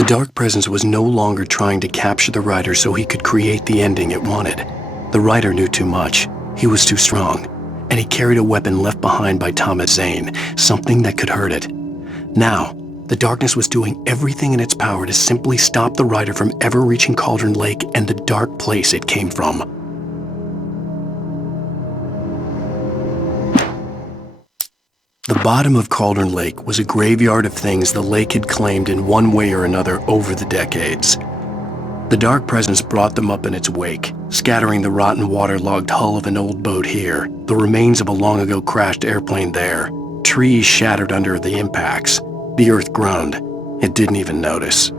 The dark presence was no longer trying to capture the writer so he could create the ending it wanted. The writer knew too much. He was too strong. And he carried a weapon left behind by Thomas Zane, something that could hurt it. Now, the darkness was doing everything in its power to simply stop the writer from ever reaching Cauldron Lake and the dark place it came from. The bottom of Cauldron Lake was a graveyard of things the lake had claimed in one way or another over the decades. The dark presence brought them up in its wake, scattering the rotten waterlogged hull of an old boat here, the remains of a long-ago crashed airplane there, trees shattered under the impacts. The earth groaned. It didn't even notice.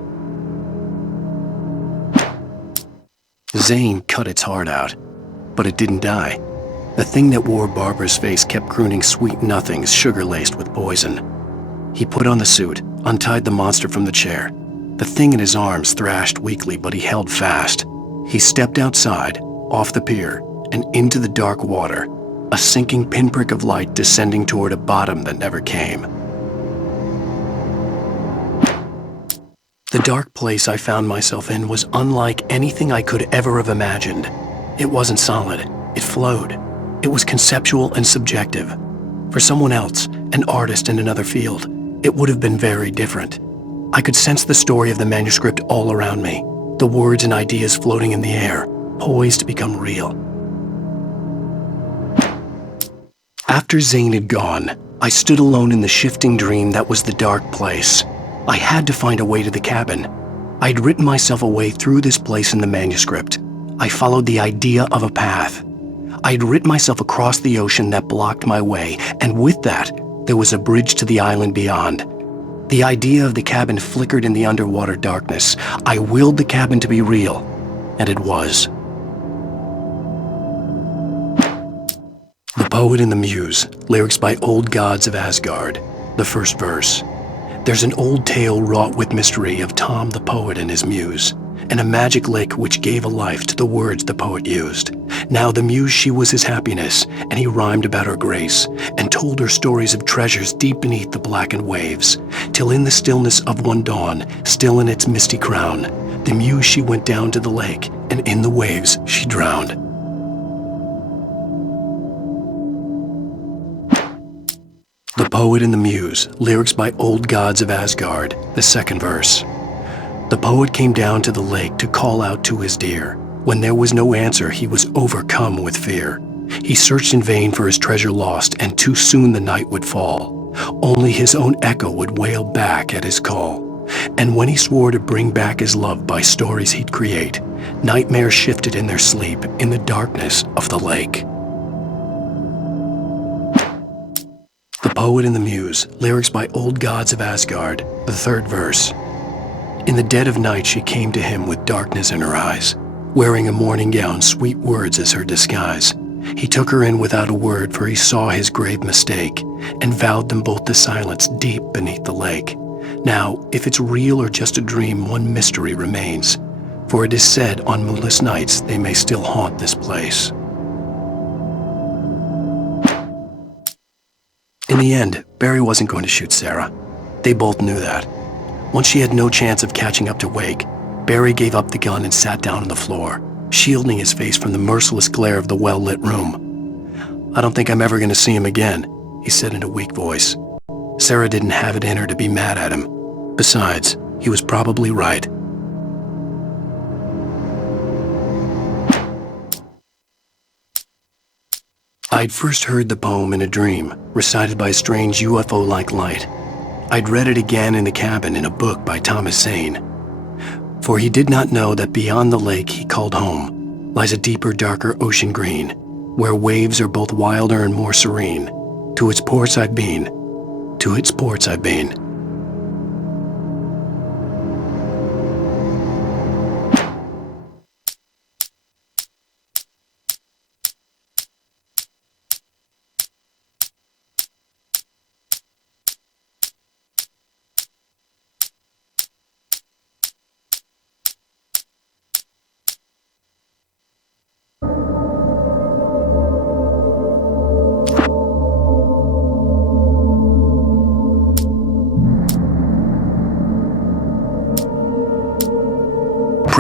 Zane cut its heart out, but it didn't die. The thing that wore Barbara's face kept crooning sweet nothings sugar-laced with poison. He put on the suit, untied the monster from the chair. The thing in his arms thrashed weakly, but he held fast. He stepped outside, off the pier, and into the dark water, a sinking pinprick of light descending toward a bottom that never came. The dark place I found myself in was unlike anything I could ever have imagined. It wasn't solid. It flowed. It was conceptual and subjective. For someone else, an artist in another field, it would have been very different. I could sense the story of the manuscript all around me, the words and ideas floating in the air, poised to become real. After Zane had gone, I stood alone in the shifting dream that was the dark place. I had to find a way to the cabin. I'd written myself a way through this place in the manuscript. I followed the idea of a path. I'd written myself across the ocean that blocked my way, and with that, there was a bridge to the island beyond. The idea of the cabin flickered in the underwater darkness. I willed the cabin to be real, and it was. The Poet and the Muse, lyrics by Old Gods of Asgard, the first verse. There's an old tale wrought with mystery of Tom the poet and his muse, and a magic lake which gave a life to the words the poet used. Now the muse, she was his happiness, and he rhymed about her grace, and told her stories of treasures deep beneath the blackened waves, till in the stillness of one dawn, still in its misty crown, the muse she went down to the lake, and in the waves she drowned. The Poet and the Muse, lyrics by Old Gods of Asgard, the second verse. The poet came down to the lake to call out to his dear. When there was no answer, he was overcome with fear. He searched in vain for his treasure lost, and too soon the night would fall. Only his own echo would wail back at his call. And when he swore to bring back his love by stories he'd create, nightmares shifted in their sleep in the darkness of the lake. The Poet and the Muse, lyrics by Old Gods of Asgard, the third verse. In the dead of night she came to him with darkness in her eyes, wearing a morning gown, sweet words as her disguise. He took her in without a word, for he saw his grave mistake, and vowed them both to silence deep beneath the lake. Now, if it's real or just a dream, one mystery remains, for it is said on moonless nights they may still haunt this place. In the end, Barry wasn't going to shoot Sarah. They both knew that. Once she had no chance of catching up to Wake, Barry gave up the gun and sat down on the floor, shielding his face from the merciless glare of the well-lit room. "I don't think I'm ever going to see him again," he said in a weak voice. Sarah didn't have it in her to be mad at him. Besides, he was probably right. I'd first heard the poem in a dream, recited by a strange UFO-like light. I'd read it again in the cabin in a book by Thomas Zane. For he did not know that beyond the lake he called home lies a deeper, darker ocean green, where waves are both wilder and more serene. To its ports I've been, to its ports I've been.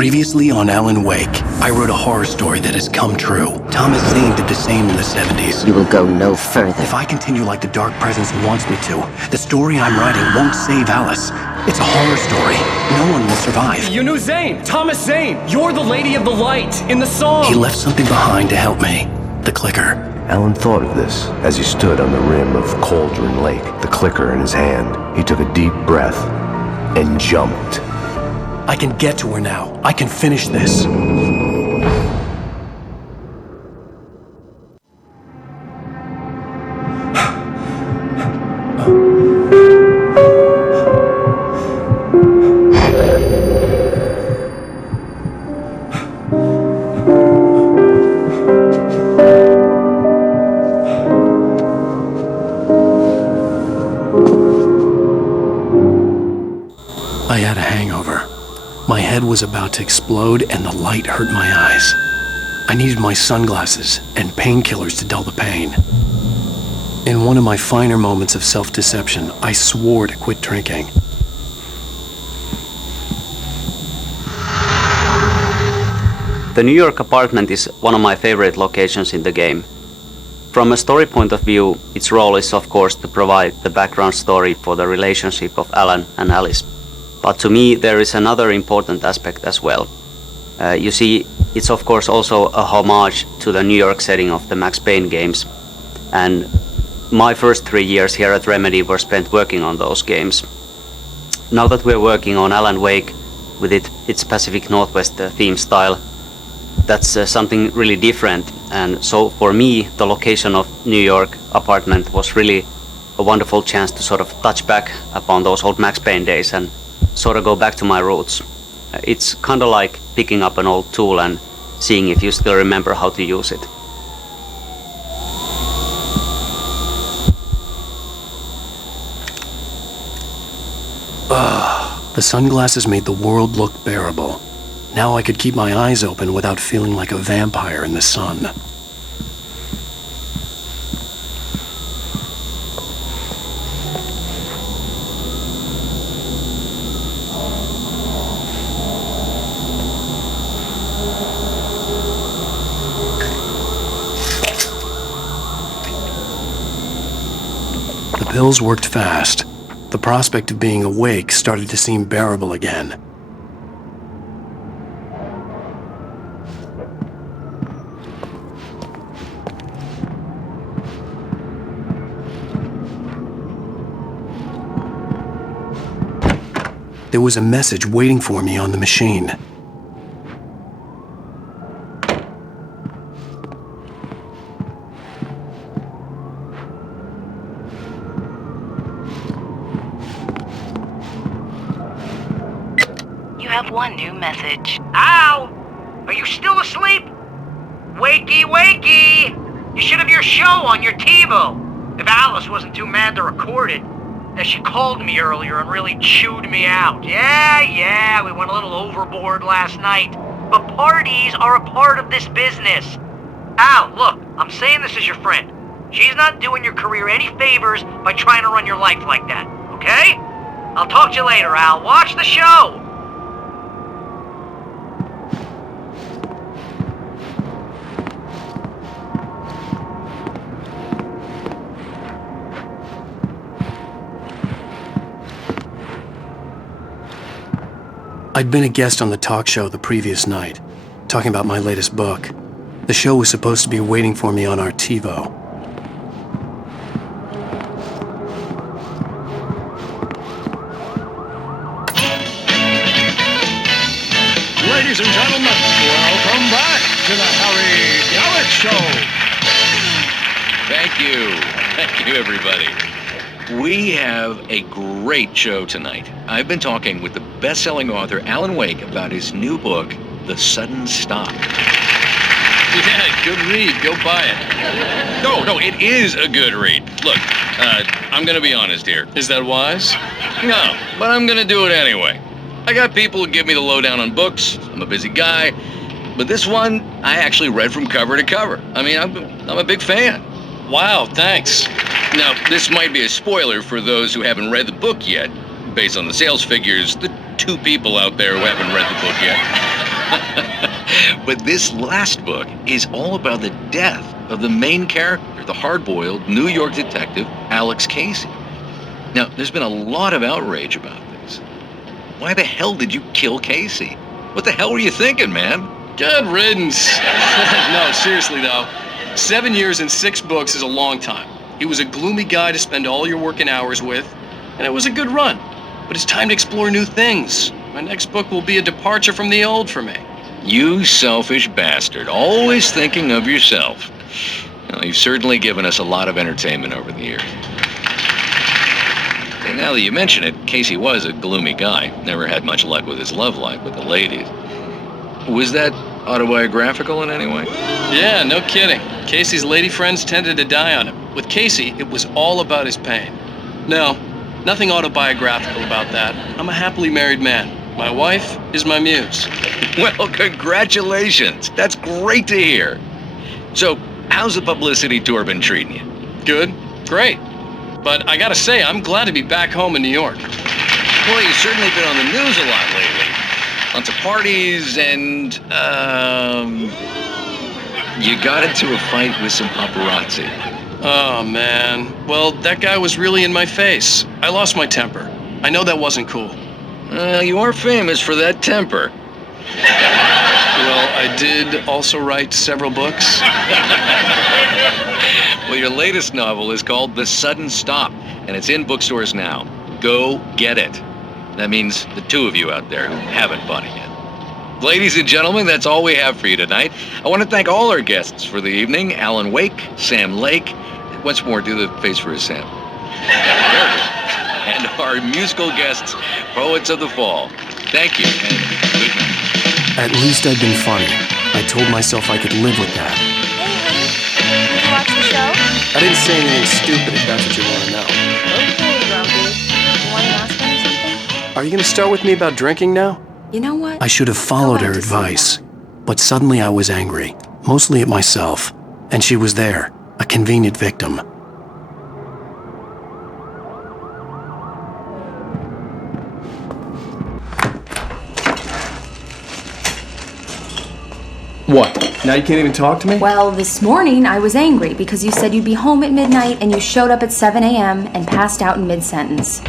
Previously on Alan Wake, I wrote a horror story that has come true. Thomas Zane did the same in the 70s. You will go no further. If I continue like the Dark Presence wants me to, the story I'm writing won't save Alice. It's a horror story. No one will survive. You knew Zane! Thomas Zane! You're the Lady of the Light in the song! He left something behind to help me. The clicker. Alan thought of this as he stood on the rim of Cauldron Lake, the clicker in his hand. He took a deep breath and jumped. I can get to her now. I can finish this. I had a hangover. My head was about to explode and the light hurt my eyes. I needed my sunglasses and painkillers to dull the pain. In one of my finer moments of self-deception, I swore to quit drinking. The New York apartment is one of my favorite locations in the game. From a story point of view, its role is of course to provide the background story for the relationship of Alan and Alice. But to me, there is another important aspect as well. You see, it's of course also a homage to the New York setting of the Max Payne games. And my first 3 years here at Remedy were spent working on those games. Now that we're working on Alan Wake with its Pacific Northwest theme style, that's something really different. And so for me, the location of New York apartment was really a wonderful chance to sort of touch back upon those old Max Payne days and sort of go back to my roots. It's kind of like picking up an old tool and seeing if you still remember how to use it. The sunglasses made the world look bearable. Now I could keep my eyes open without feeling like a vampire in the sun. The pills worked fast. The prospect of being awake started to seem bearable again. There was a message waiting for me on the machine. You have one new message. Al! Are you still asleep? Wakey, wakey! You should have your show on your TiVo. If Alice wasn't too mad to record it. As she called me earlier and really chewed me out. Yeah, we went a little overboard last night. But parties are a part of this business. Al, look, I'm saying this as your friend. She's not doing your career any favors by trying to run your life like that, okay? I'll talk to you later, Al. Watch the show! I'd been a guest on the talk show the previous night, talking about my latest book. The show was supposed to be waiting for me on our TiVo. Ladies and gentlemen, welcome back to the Harry Gallic Show. Thank you everybody. We have a great show tonight. I've been talking with the best-selling author Alan Wake about his new book, The Sudden Stop. Yeah, good read. Go buy it. No, it is a good read. Look, I'm gonna be honest here. Is that wise? No, but I'm gonna do it anyway. I got people who give me the lowdown on books. I'm a busy guy. But this one, I actually read from cover to cover. I mean, I'm a big fan. Wow, thanks. Now, this might be a spoiler for those who haven't read the book yet. Based on the sales figures, the 2 people out there who haven't read the book yet. But this last book is all about the death of the main character, the hard-boiled New York detective, Alex Casey. Now, there's been a lot of outrage about this. Why the hell did you kill Casey? What the hell were you thinking, man? Good riddance. No, seriously though. 7 years and 6 books is a long time. He was a gloomy guy to spend all your working hours with, and it was a good run. But it's time to explore new things. My next book will be a departure from the old for me. You selfish bastard, always thinking of yourself. Well, you've certainly given us a lot of entertainment over the years. And now that you mention it, Casey was a gloomy guy. Never had much luck with his love life with the ladies. Was that autobiographical in any way? Yeah, no kidding. Casey's lady friends tended to die on him. With Casey, it was all about his pain. No, nothing autobiographical about that. I'm a happily married man. My wife is my muse. Well, congratulations. That's great to hear. So, how's the publicity tour been treating you? Good, great. But I gotta say, I'm glad to be back home in New York. Well, you've certainly been on the news a lot lately. Lots of parties and, you got into a fight with some paparazzi. Oh, man. Well, that guy was really in my face. I lost my temper. I know that wasn't cool. You are famous for that temper. Well, I did also write several books. Well, your latest novel is called The Sudden Stop, and it's in bookstores now. Go get it. That means the two of you out there who haven't bought it yet. Ladies and gentlemen, that's all we have for you tonight. I want to thank all our guests for the evening. Alan Wake, Sam Lake. Once more, do the face for his Sam. And our musical guests, Poets of the Fall. Thank you, and good night. At least I'd been funny. I told myself I could live with that. Hey, honey. Did you watch the show? I didn't say anything stupid if that's what you want to know. Okay, Grumpy. You want to ask me something? Are you going to start with me about drinking now? You know what? I should have followed her advice. But suddenly I was angry, mostly at myself. And she was there, a convenient victim. What? Now you can't even talk to me? Well, this morning I was angry because you said you'd be home at midnight and you showed up at 7 a.m. and passed out in mid-sentence.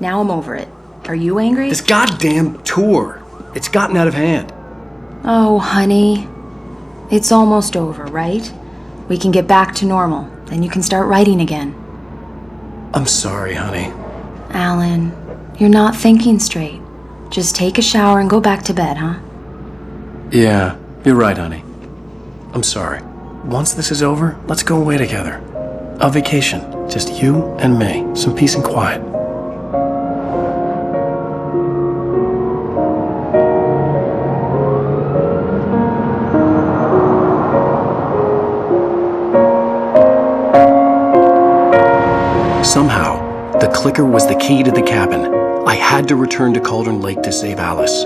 Now I'm over it. Are you angry? This goddamn tour. It's gotten out of hand. Oh, honey. It's almost over, right? We can get back to normal. Then you can start writing again. I'm sorry, honey. Alan, you're not thinking straight. Just take a shower and go back to bed, huh? Yeah, you're right, honey. I'm sorry. Once this is over, let's go away together. A vacation. Just you and me. Some peace and quiet. Somehow, the clicker was the key to the cabin. I had to return to Cauldron Lake to save Alice.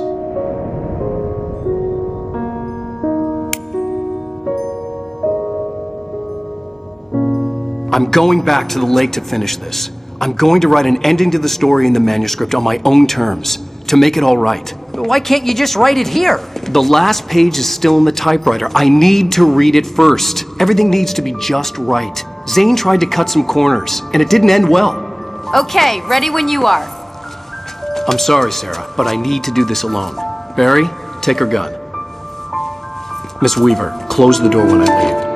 I'm going back to the lake to finish this. I'm going to write an ending to the story in the manuscript on my own terms, to make it all right. Why can't you just write it here? The last page is still in the typewriter. I need to read it first. Everything needs to be just right. Zane tried to cut some corners, and it didn't end well. Okay, ready when you are. I'm sorry, Sarah, but I need to do this alone. Barry, take her gun. Miss Weaver, close the door when I leave.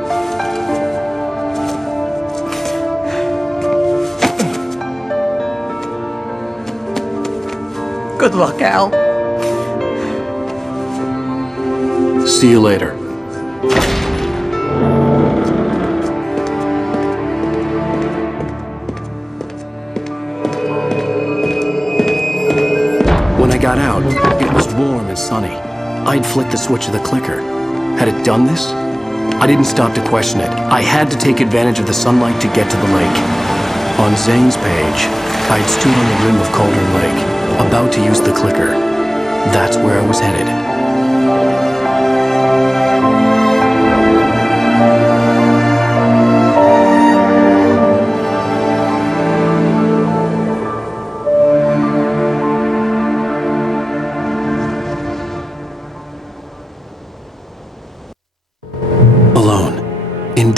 Good luck, Al. See you later. When I got out, it was warm and sunny. I'd flicked the switch of the clicker. Had it done this? I didn't stop to question it. I had to take advantage of the sunlight to get to the lake. On Zane's page, I'd stood on the rim of Cauldron Lake, about to use the clicker. That's where I was headed.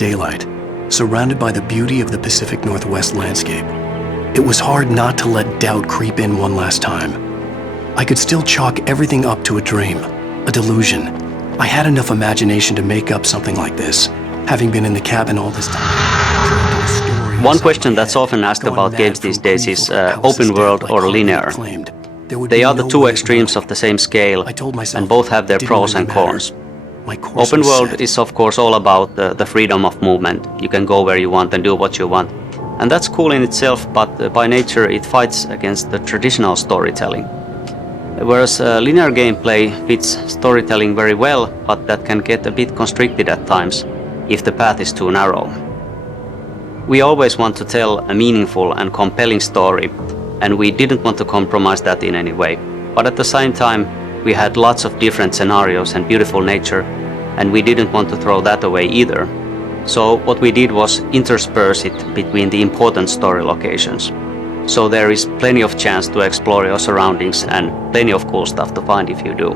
daylight, surrounded by the beauty of the Pacific Northwest landscape. It was hard not to let doubt creep in one last time. I could still chalk everything up to a dream, a delusion. I had enough imagination to make up something like this, having been in the cabin all this time. One question that's often asked about games these days is open world or linear. They are the two extremes of the same scale, and both have their pros and cons. Open world is of course all about the freedom of movement. You can go where you want and do what you want. And that's cool in itself, but by nature it fights against the traditional storytelling. Whereas linear gameplay fits storytelling very well, but that can get a bit constricted at times if the path is too narrow. We always want to tell a meaningful and compelling story, and we didn't want to compromise that in any way. But at the same time, we had lots of different scenarios and beautiful nature, and we didn't want to throw that away either. So what we did was intersperse it between the important story locations. So there is plenty of chance to explore your surroundings and plenty of cool stuff to find if you do.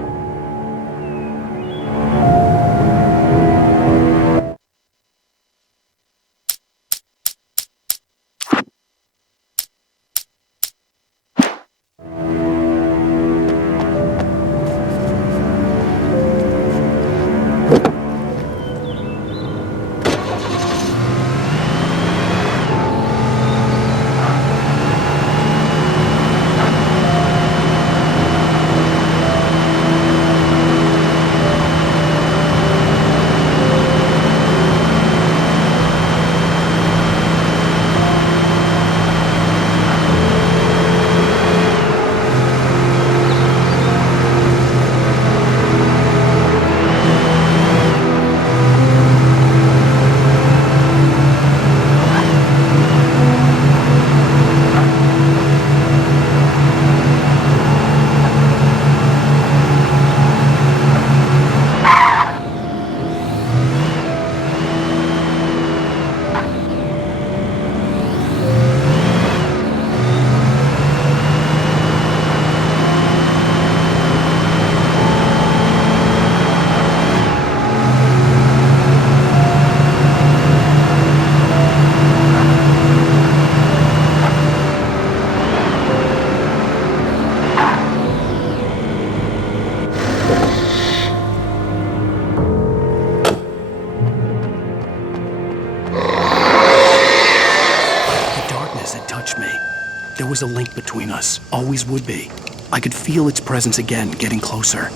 There was a link between us, always would be. I could feel its presence again, getting closer.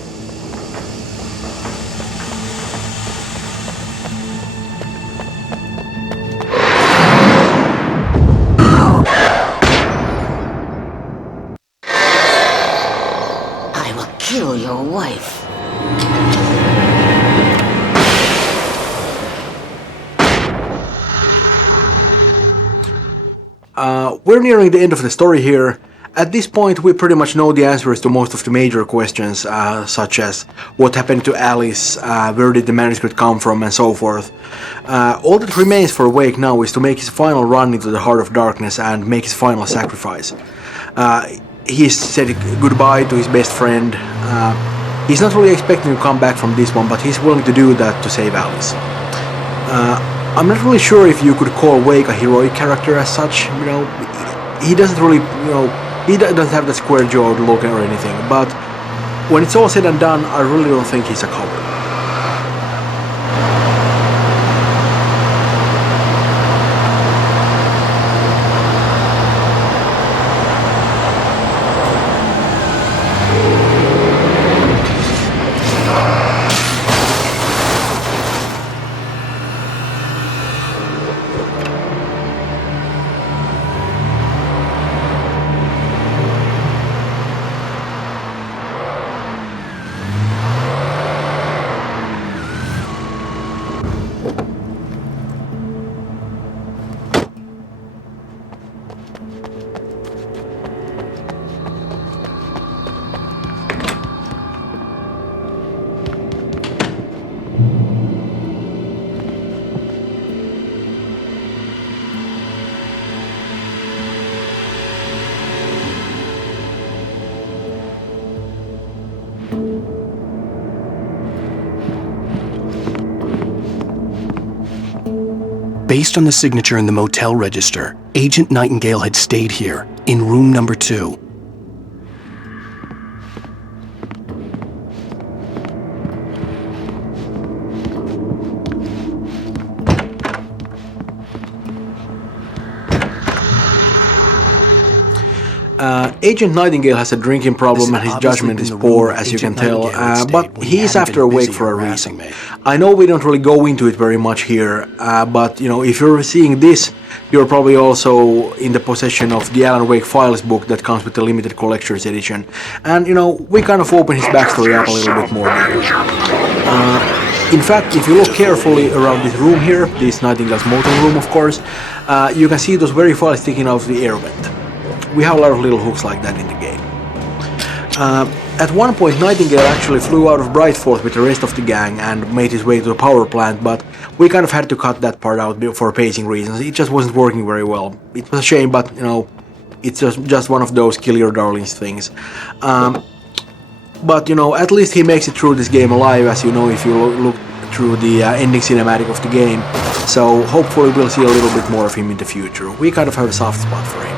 I will kill your wife. We're nearing the end of the story here. At this point, we pretty much know the answers to most of the major questions, such as what happened to Alice, where did the manuscript come from, and so forth. All that remains for Wake now is to make his final run into the heart of darkness and make his final sacrifice. He's said goodbye to his best friend. He's not really expecting to come back from this one, but he's willing to do that to save Alice. I'm not really sure if you could call Wake a heroic character as such. You know, he doesn't really, he doesn't have that square jawed look or anything. But when it's all said and done, I really don't think he's a coward. Based on the signature in the motel register, Agent Nightingale had stayed here, in room number 2. Agent Nightingale has a drinking problem and his judgment is poor, as you can tell, but he is after awake for a reason. I know we don't really go into it very much here, but if you're seeing this, you're probably also in the possession of the Alanu Wake Files book that comes with the limited collector's edition. And we kind of open his backstory up a little bit more there. In fact, if you look carefully around this room here, this Nightingale's motel room of course, you can see those very files sticking out of the air vent. We have a lot of little hooks like that in the game. At one point, Nightingale actually flew out of Brightforth with the rest of the gang and made his way to the power plant, but we kind of had to cut that part out for pacing reasons. It just wasn't working very well. It was a shame, but it's just one of those kill your darlings things. But at least he makes it through this game alive, as if you look through the ending cinematic of the game. So hopefully we'll see a little bit more of him in the future. We kind of have a soft spot for him.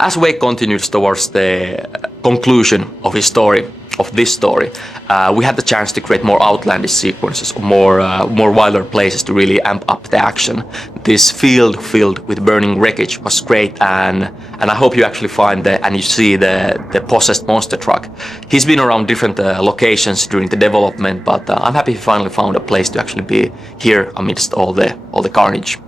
As Wake continues towards the conclusion of his story, of this story, we had the chance to create more outlandish sequences, more wilder places to really amp up the action. This field filled with burning wreckage was great, and I hope you actually find and you see the possessed monster truck. He's been around different locations during the development, but I'm happy he finally found a place to actually be here amidst all the carnage.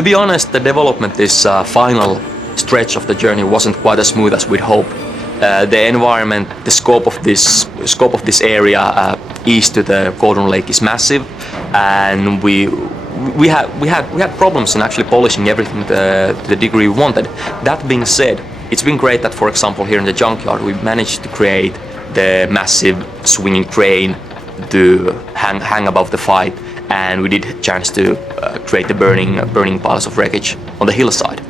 To be honest, the development this final stretch of the journey wasn't quite as smooth as we'd hoped. The environment, the scope of this area east to the Golden Lake is massive, and we had problems in actually polishing everything to the degree we wanted. That being said, it's been great that, for example, here in the junkyard we managed to create the massive swinging crane to hang above the fight, and we did chance to create the burning piles of wreckage on the hillside.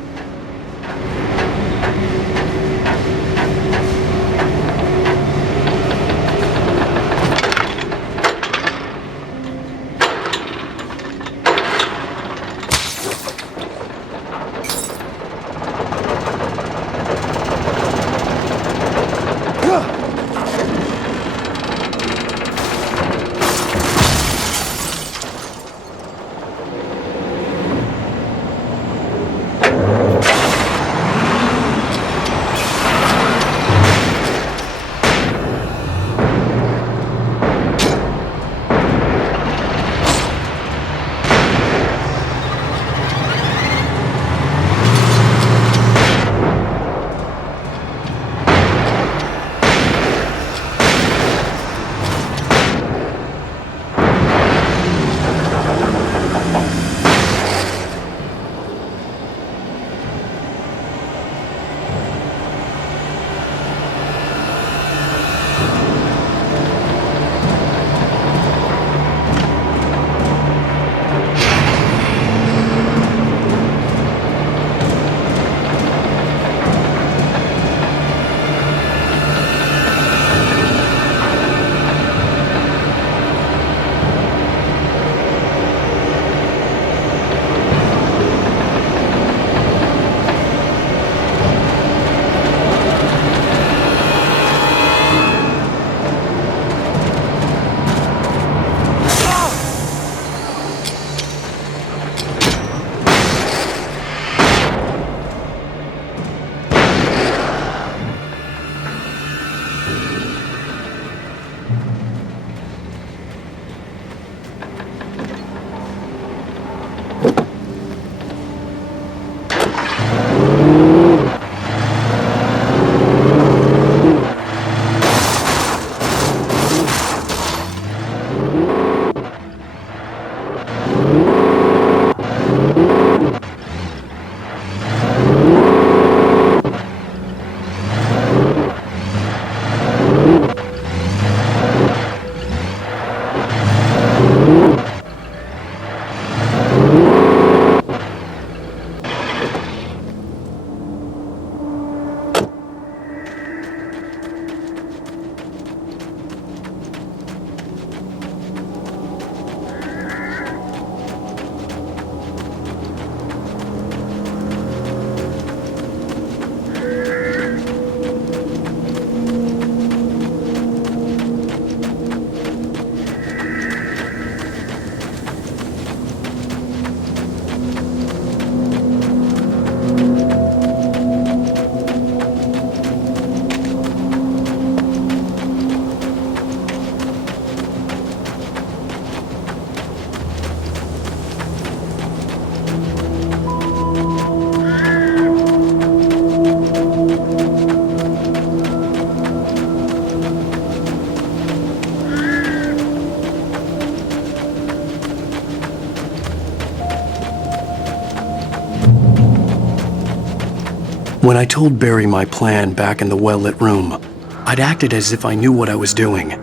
When I told Barry my plan back in the well-lit room, I'd acted as if I knew what I was doing.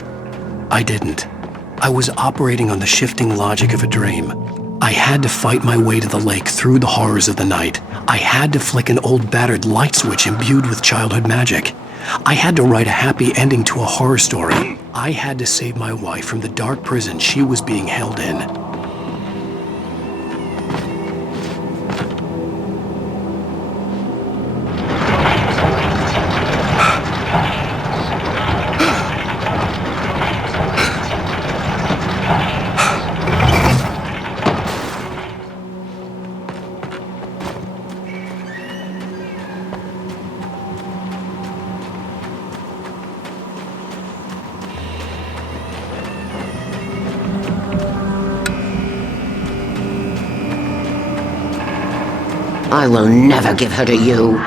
I didn't. I was operating on the shifting logic of a dream. I I had to fight my way to the lake through the horrors of the night. I had to flick an old battered light switch imbued with childhood magic. I had to write a happy ending to a horror story. I had to save my wife from the dark prison she was being held in. I will never give her to you.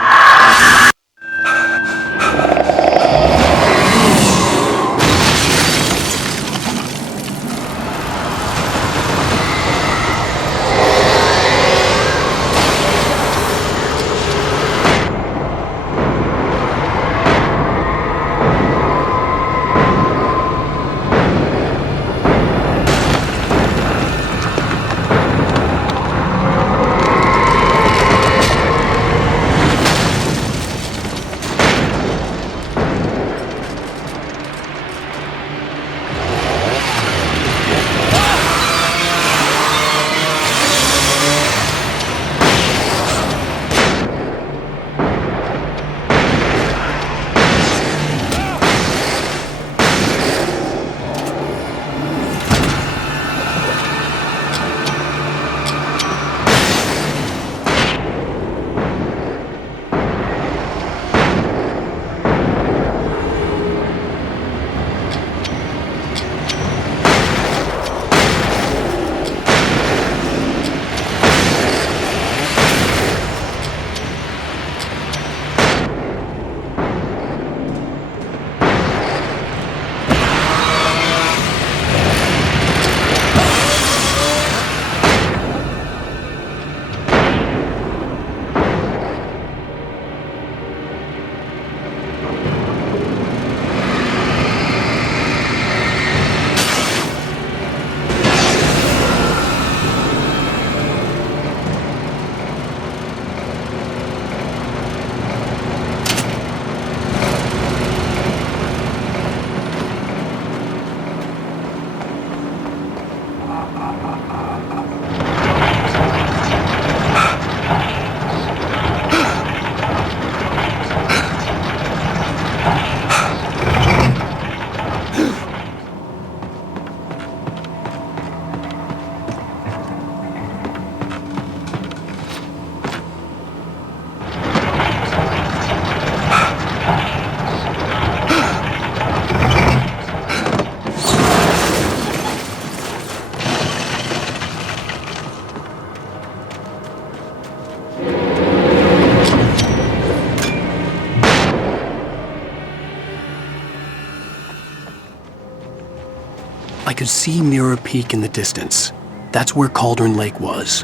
I could see Mirror Peak in the distance. That's where Cauldron Lake was.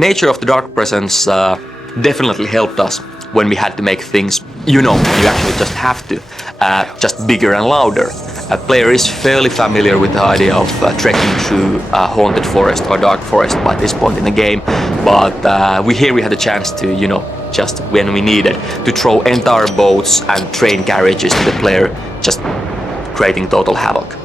nature of the dark presence definitely helped us when we had to make things, you actually just have to, just bigger and louder. A player is fairly familiar with the idea of trekking through a haunted forest or dark forest by this point in the game, but we had a chance to, just when we needed, to throw entire boats and train carriages to the player, just creating total havoc.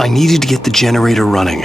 I needed to get the generator running.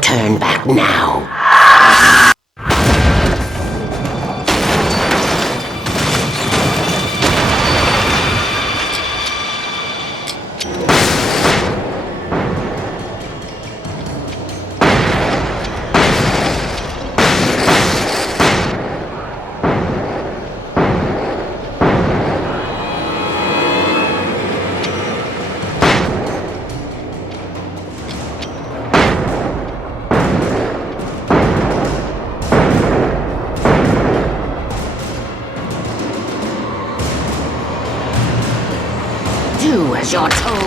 Turn back now. Do as you're told.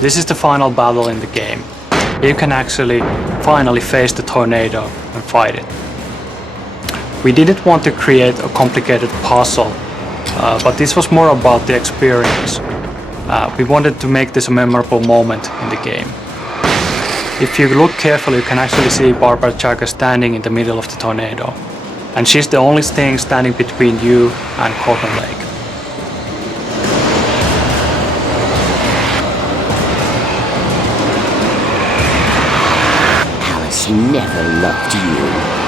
This is the final battle in the game. You can actually finally face the tornado and fight it. We didn't want to create a complicated puzzle, but this was more about the experience. We wanted to make this a memorable moment in the game. If you look carefully, you can actually see Barbara Jagger standing in the middle of the tornado. And she's the only thing standing between you and Colton Lake. Alice never loved you.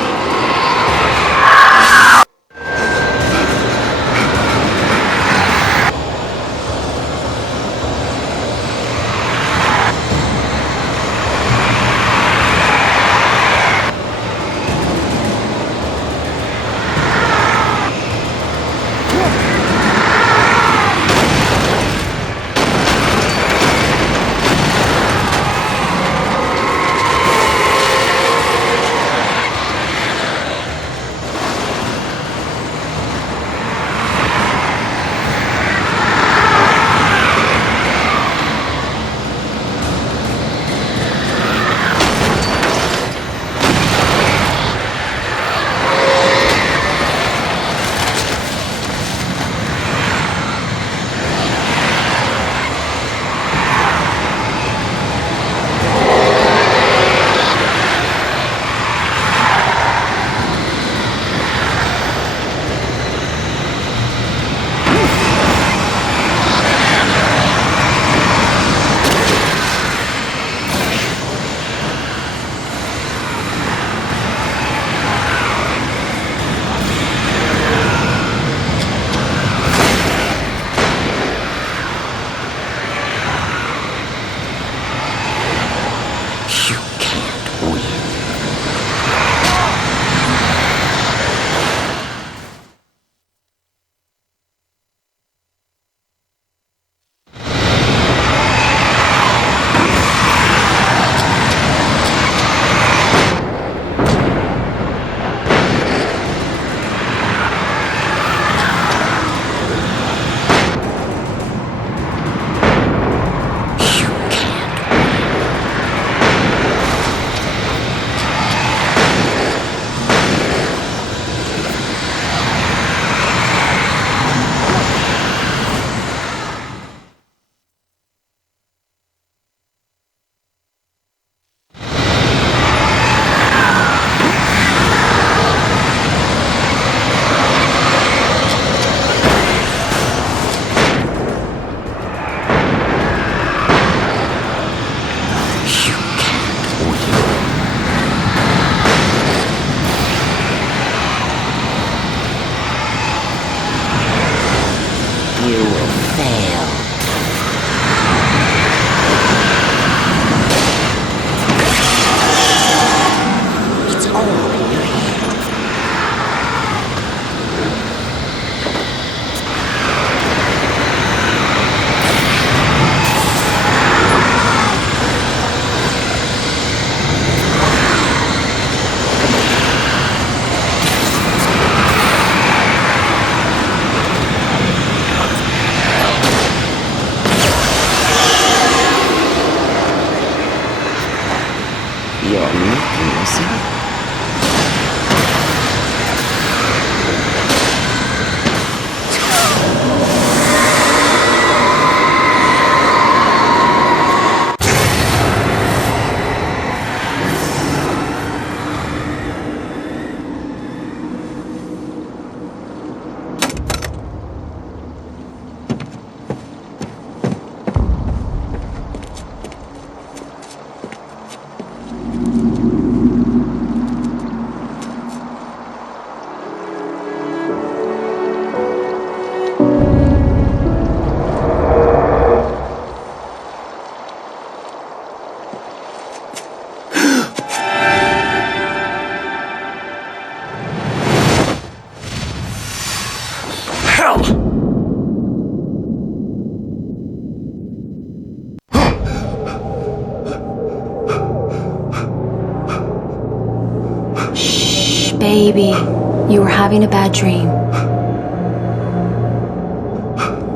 You were having a bad dream.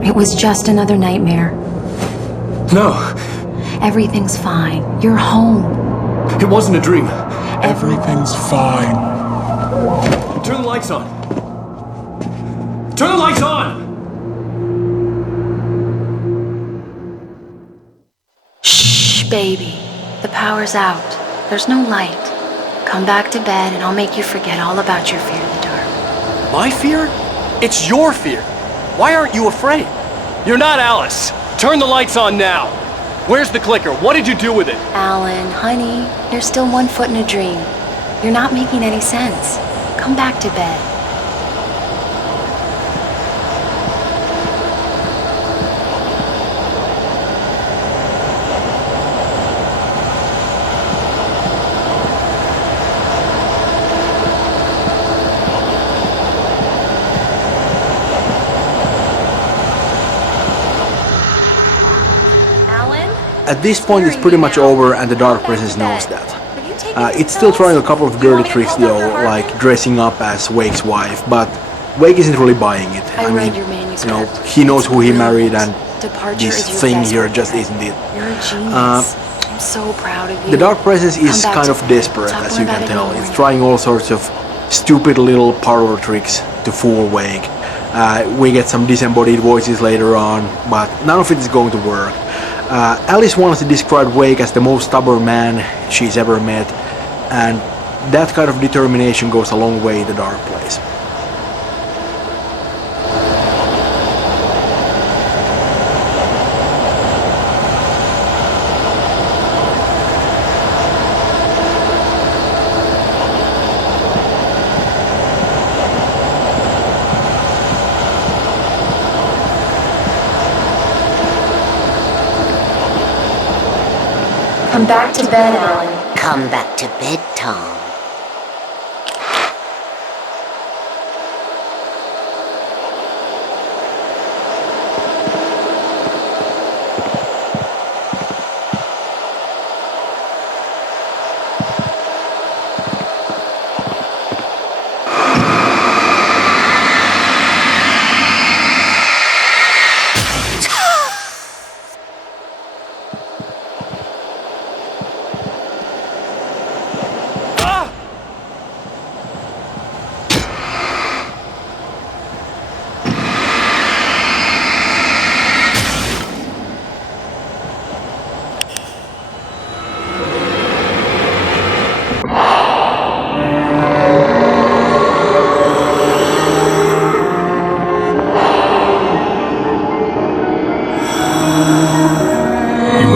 It was just another nightmare. No. Everything's fine. You're home. It wasn't a dream. Everything's fine. Turn the lights on. Turn the lights on! Shh, baby. The power's out. There's no light. Come back to bed and I'll make you forget all about your fear of the dark. My fear? It's your fear. Why aren't you afraid? You're not Alice. Turn the lights on now. Where's the clicker? What did you do with it? Alan, honey, you're still 1 foot in a dream. You're not making any sense. Come back to bed. At this point it's pretty much over and the Dark Presence knows that. It's still trying a couple of dirty tricks though, like dressing up as Wake's wife, but Wake isn't really buying it. I mean, you know, he knows who he married and this thing here just isn't it. You're a genius. I'm so proud of you. The Dark Presence is kind of desperate, as you can tell. It's trying all sorts of stupid little parlor tricks to fool Wake. We get some disembodied voices later on, but none of it is going to work. Alice wants to describe Wake as the most stubborn man she's ever met, and that kind of determination goes a long way in the dark place. Come back to bed, Alan. Come back to bed, Tom.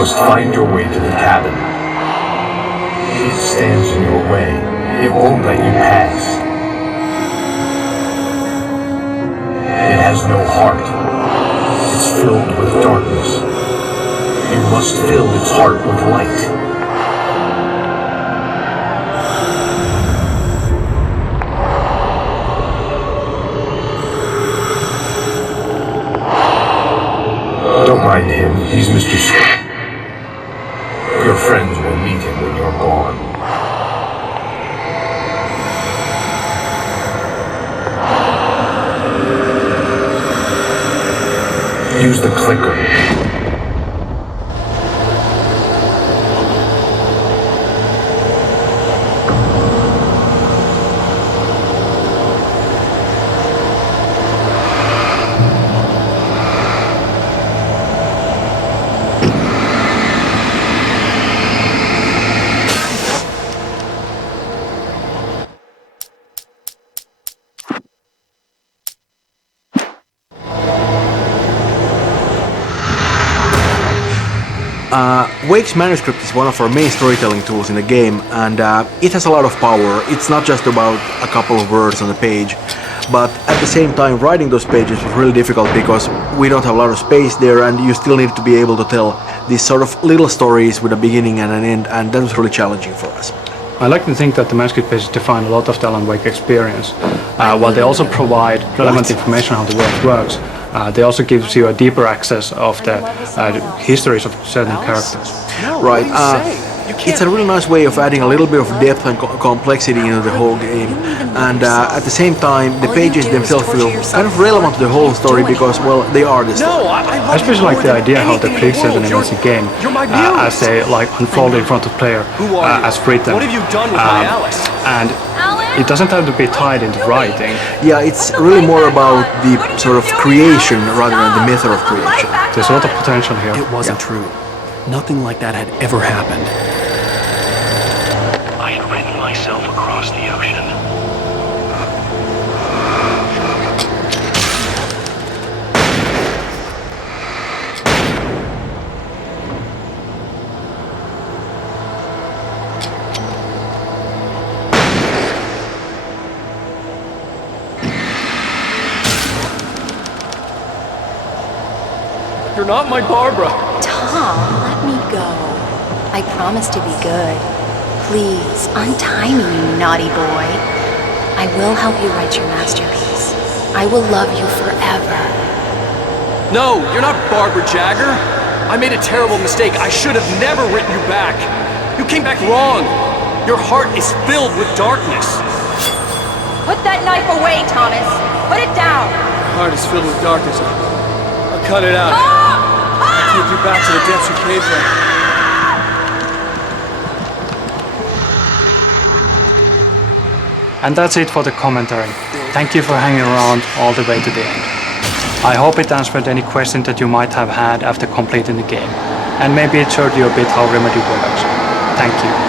Find your way to the cabin. If it stands in your way, it won't let you pass. It has no heart. It's filled with darkness. You must fill its heart with light. Don't mind him, he's Mr. Scott. Your friends will meet him when you're gone. Use the clicker. Wake's manuscript is one of our main storytelling tools in the game, and it has a lot of power. It's not just about a couple of words on the page, but at the same time writing those pages was really difficult because we don't have a lot of space there, and you still need to be able to tell these sort of little stories with a beginning and an end, and that was really challenging for us. I like to think that the manuscript pages define a lot of the Alan Wake experience, while they also provide relevant information on how the world works. They also gives you a deeper access of the histories of certain characters. Right. it's a really nice way of adding a little bit of depth and complexity into the whole game. And at the same time, the pages themselves feel kind of relevant to the whole story because, well, they are the story. I especially like the idea how they treat certain elements in the game as they unfold in front of player as written. What have you done with my Alice? And it doesn't have to be tied into writing. Yeah, it's really more about the sort of creation rather than the method of creation. There's a lot of potential here. It wasn't true. Nothing like that had ever happened. I had written myself across the ocean. You're not my Barbara. Tom, let me go. I promise to be good. Please, untie me, you naughty boy. I will help you write your masterpiece. I will love you forever. No, you're not Barbara Jagger. I made a terrible mistake. I should have never written you back. You came back wrong. Your heart is filled with darkness. Put that knife away, Thomas. Put it down. My heart is filled with darkness. I'll cut it out. I'll take you back to the depths you came from. And that's it for the commentary. Thank you for hanging around all the way to the end. I hope it answered any questions that you might have had after completing the game, and maybe it showed you a bit how Remedy works. Thank you.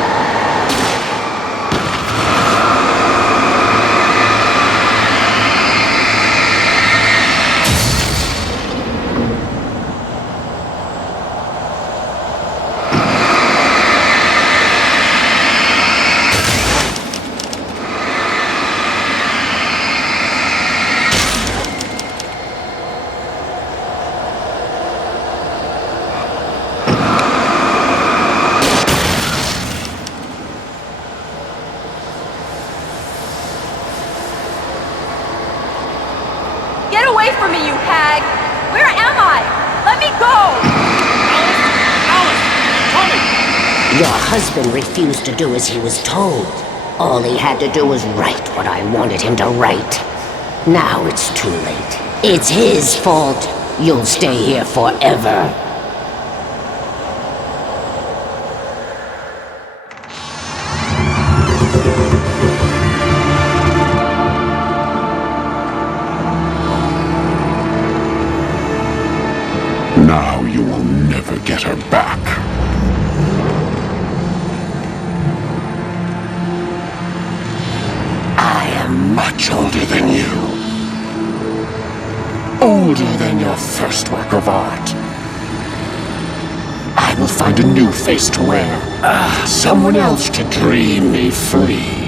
Your husband refused to do as he was told. All he had to do was write what I wanted him to write. Now it's too late. It's his fault. You'll stay here forever. Now you will never get her back. I am much older than you. Older than your first work of art. I will find a new face to wear. Someone else to dream me free.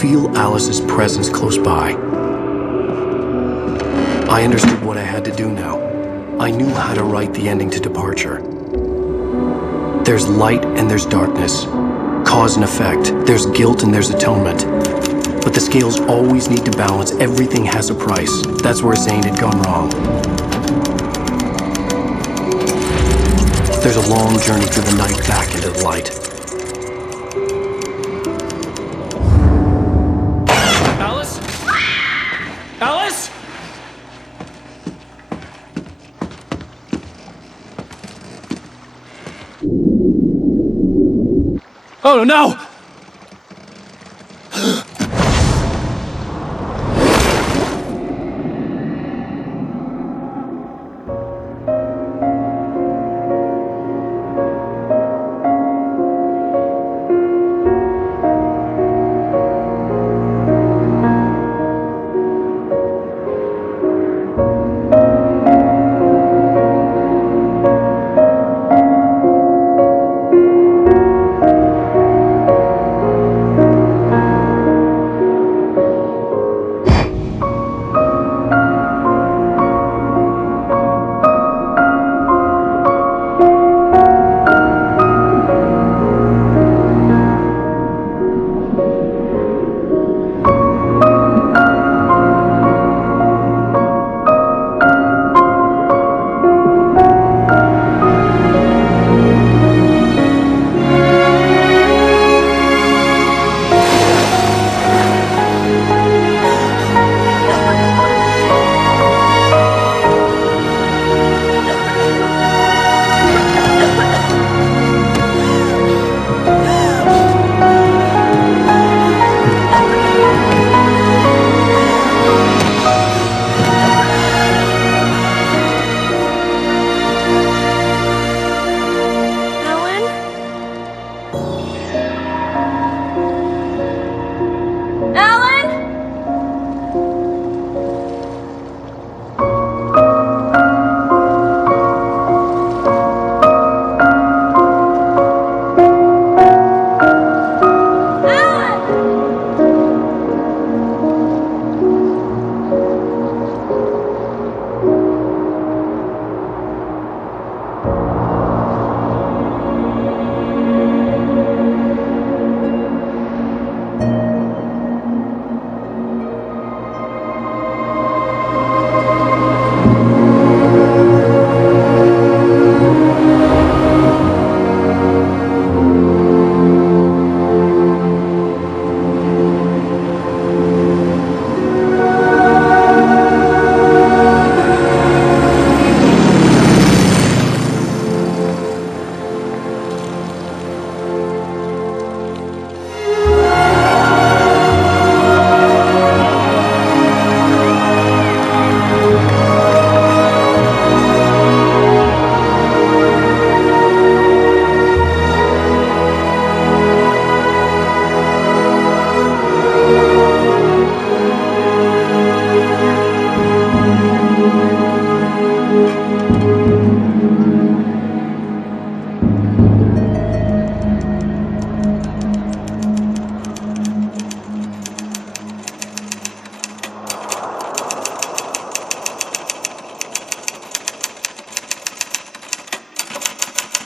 Feel Alice's presence close by. I understood what I had to do now. I knew how to write the ending to Departure. There's light and there's darkness. Cause and effect. There's guilt and there's atonement. But the scales always need to balance. Everything has a price. That's where Zane had gone wrong. There's a long journey through the night back into the light. Alice? Oh no!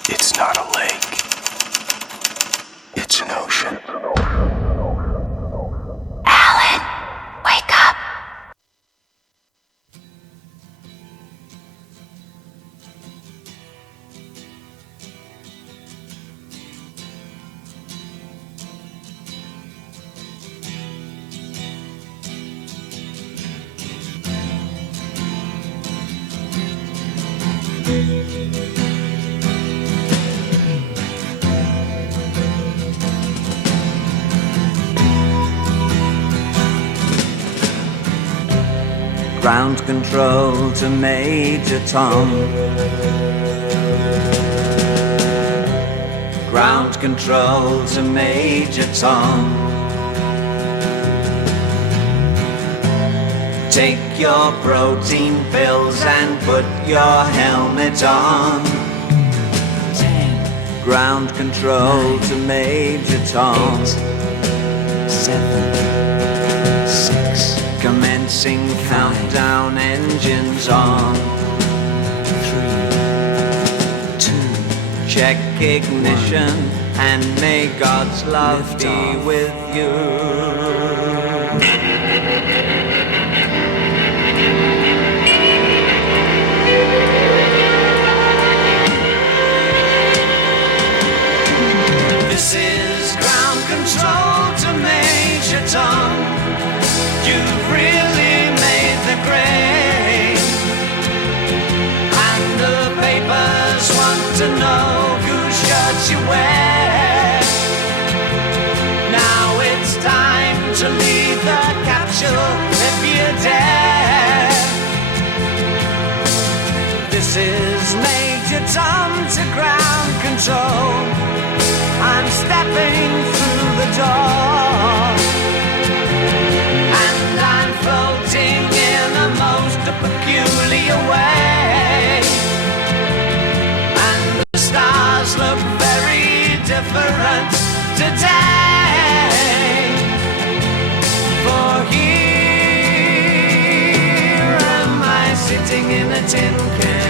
It's not a lake. It's an ocean. Alan, wake up. Ground control to Major Tom. Ground control to Major Tom. Take your protein pills and put your helmet on. 10. Ground control 9, to Major Tom. 8, 7, 6. Commencing countdown, engines on. 3, 2. Check ignition 1, and may God's love be off with you. This is ground control to Major Tom. You've really made the grade, and the papers want to know whose shirts you wear. Now it's time to leave the capsule if you dare. This is Major Tom to ground control. I'm stepping through the door, and I'm floating in a most peculiar way. And the stars look very different today. For here am I sitting in a tin can.